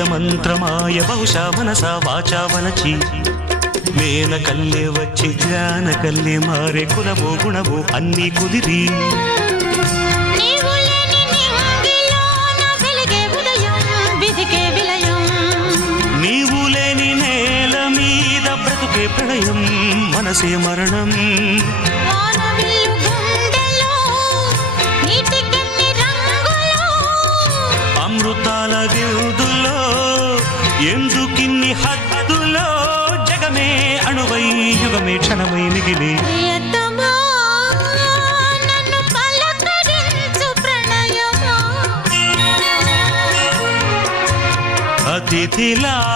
వేదమంత్రమాయ బహుశా మనసా వాచా వనచి మేన కల్లే వచ్చి జ్ఞాన కల్లే మారే కులమో గుణమో అన్నీ కుదిరి నీవు లేని నేల మీద బ్రతుకే ప్రళయం మనసే మరణం అమృతాల విరుదులో ఎందుకిన్ని హద్దులో జగమే అణువై యుగమే క్షణమై మిగిలి అతిథిలా